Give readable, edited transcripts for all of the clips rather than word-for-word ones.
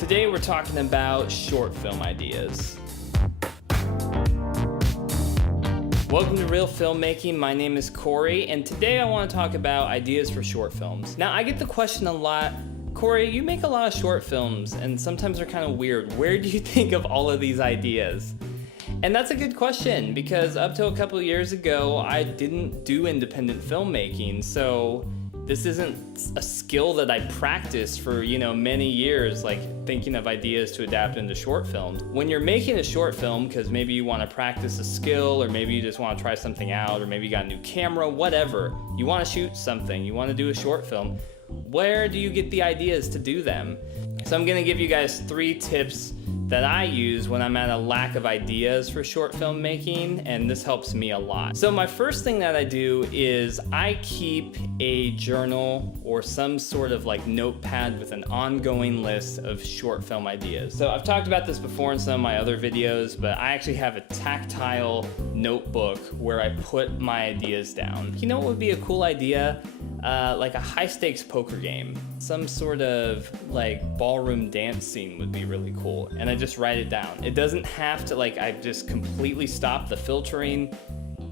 Today we're talking about short film ideas. Welcome to Reel Filmmaking. My name is Corey, and today I want to talk about ideas for short films. Now, I get the question a lot, Corey, you make a lot of short films, and sometimes they're kind of weird. Where do you think of all of these ideas? And that's a good question, because up till a couple of years ago, I didn't do independent filmmaking, so this isn't a skill that I practiced for, many years, like thinking of ideas to adapt into short films. When you're making a short film, because maybe you want to practice a skill, or maybe you just want to try something out, or maybe you got a new camera, whatever, you want to shoot something, you want to do a short film, where do you get the ideas to do them? So I'm going to give you guys 3 tips that I use when I'm at a lack of ideas for short film making, and this helps me a lot. So my first thing that I do is I keep a journal or some sort of like notepad with an ongoing list of short film ideas. So I've talked about this before in some of my other videos, but I actually have a tactile notebook where I put my ideas down. You know what would be a cool idea? Like a high stakes poker game. Some sort of like ballroom dance scene would be really cool. And I just write it down. It doesn't have to, I just completely stop the filtering.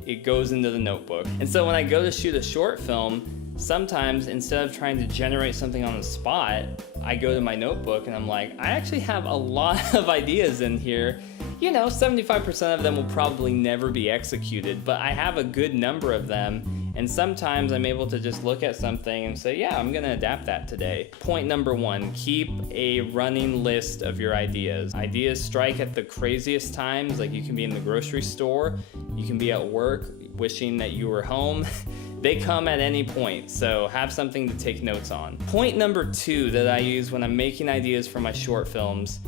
It goes into the notebook. And so when I go to shoot a short film, sometimes instead of trying to generate something on the spot, I go to my notebook and I'm like, I actually have a lot of ideas in here. 75% of them will probably never be executed, but I have a good number of them. And sometimes I'm able to just look at something and say, yeah, I'm gonna adapt that today. Point number 1, keep a running list of your ideas. Ideas strike at the craziest times, like you can be in the grocery store, you can be at work wishing that you were home. They come at any point, so have something to take notes on. Point number 2 that I use when I'm making ideas for my short films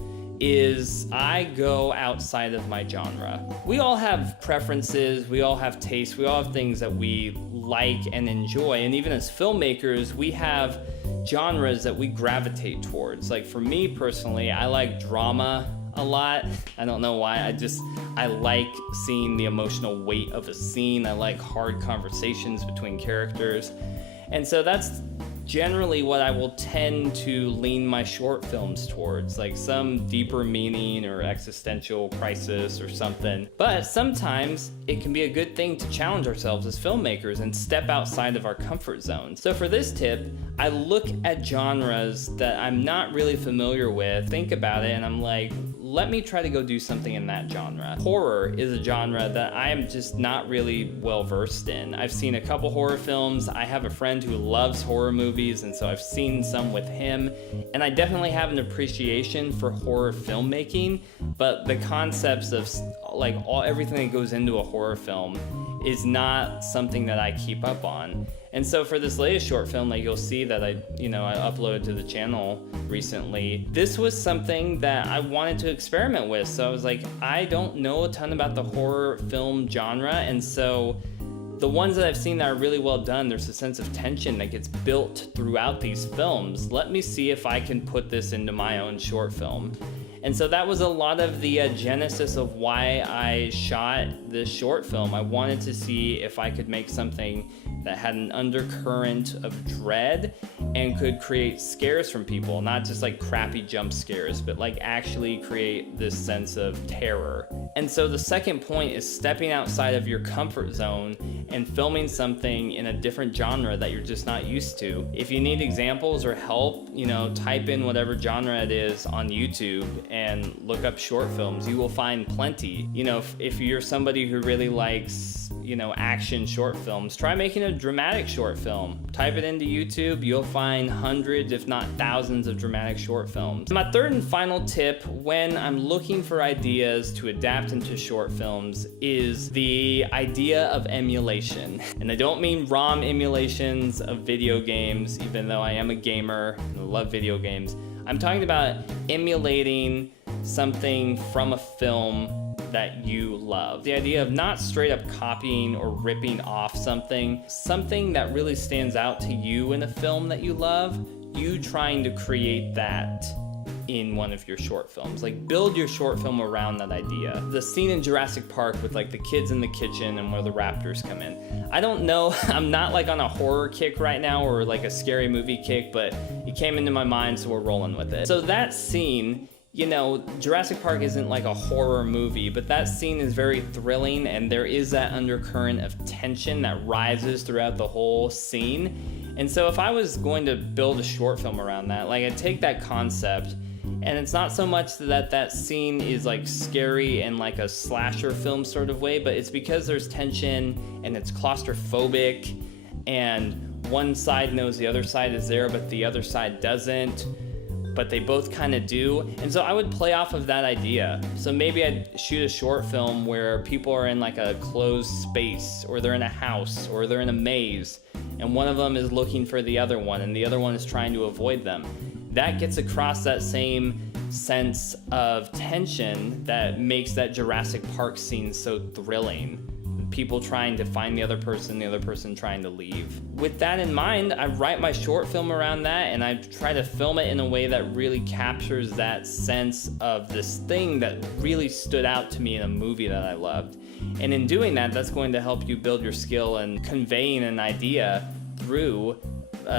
is I go outside of my genre. We all have preferences, we all have tastes, we all have things that we like and enjoy, and even as filmmakers, we have genres that we gravitate towards. Like for me personally, I like drama a lot. I don't know why, I like seeing the emotional weight of a scene. I like hard conversations between characters. And so that's generally what I will tend to lean my short films towards, like some deeper meaning or existential crisis or something. But sometimes it can be a good thing to challenge ourselves as filmmakers and step outside of our comfort zone. So for this tip, I look at genres that I'm not really familiar with, think about it, and I'm like, let me try to go do something in that genre. Horror is a genre that I am just not really well versed in. I've seen a couple horror films. I have a friend who loves horror movies, and so I've seen some with him. And I definitely have an appreciation for horror filmmaking, but the concepts of everything that goes into a horror film is not something that I keep up on. And so for this latest short film that you'll see that I uploaded to the channel recently, this was something that I wanted to experiment with. So I was like, I don't know a ton about the horror film genre, and so the ones that I've seen that are really well done, there's a sense of tension that gets built throughout these films. Let me see if I can put this into my own short film. And so that was a lot of the genesis of why I shot this short film. I wanted to see if I could make something that had an undercurrent of dread and could create scares from people, not just like crappy jump scares, but like actually create this sense of terror. And so the second point is stepping outside of your comfort zone and filming something in a different genre that you're just not used to. If you need examples or help, type in whatever genre it is on YouTube and look up short films. You will find plenty. If you're somebody who really likes action short films, try making a dramatic short film. Type it into YouTube, you'll find hundreds, if not thousands, of dramatic short films. My third and final tip when I'm looking for ideas to adapt into short films is the idea of emulation. And I don't mean ROM emulations of video games, even though I am a gamer and I love video games. I'm talking about emulating something from a film that you love. The idea of not straight up copying or ripping off something that really stands out to you in a film that you love, you trying to create that in one of your short films. Like, build your short film around that idea. The scene in Jurassic Park with like the kids in the kitchen and where the raptors come in. I don't know, I'm not like on a horror kick right now or like a scary movie kick, but it came into my mind, so we're rolling with it. So that scene, you know, Jurassic Park isn't like a horror movie, but that scene is very thrilling, and there is that undercurrent of tension that rises throughout the whole scene. And so if I was going to build a short film around that, like, I'd take that concept, and it's not so much that that scene is like scary in like a slasher film sort of way, but it's because there's tension and it's claustrophobic, and one side knows the other side is there, but the other side doesn't. But they both kind of do. And so I would play off of that idea. So maybe I'd shoot a short film where people are in like a closed space, or they're in a house, or they're in a maze, and one of them is looking for the other one, and the other one is trying to avoid them. That gets across that same sense of tension that makes that Jurassic Park scene so thrilling. People trying to find the other person trying to leave. With that in mind, I write my short film around that, and I try to film it in a way that really captures that sense of this thing that really stood out to me in a movie that I loved. And in doing that, that's going to help you build your skill in conveying an idea through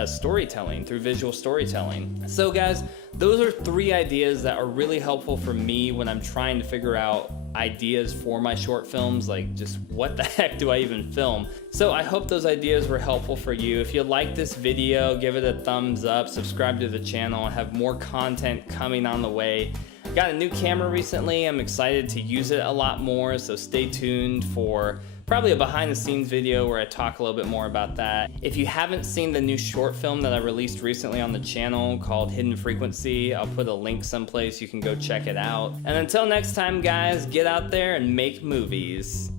storytelling, through visual storytelling. So guys, those are 3 ideas that are really helpful for me when I'm trying to figure out ideas for my short films, like just what the heck do I even film? So I hope those ideas were helpful for you. If you like this video, give it a thumbs up, subscribe to the channel. I have more content coming on the way. Got a new camera recently. I'm excited to use it a lot more, so stay tuned for probably a behind the scenes video where I talk a little bit more about that. If you haven't seen the new short film that I released recently on the channel called Hidden Frequency, I'll put a link someplace, you can go check it out. And until next time guys, get out there and make movies.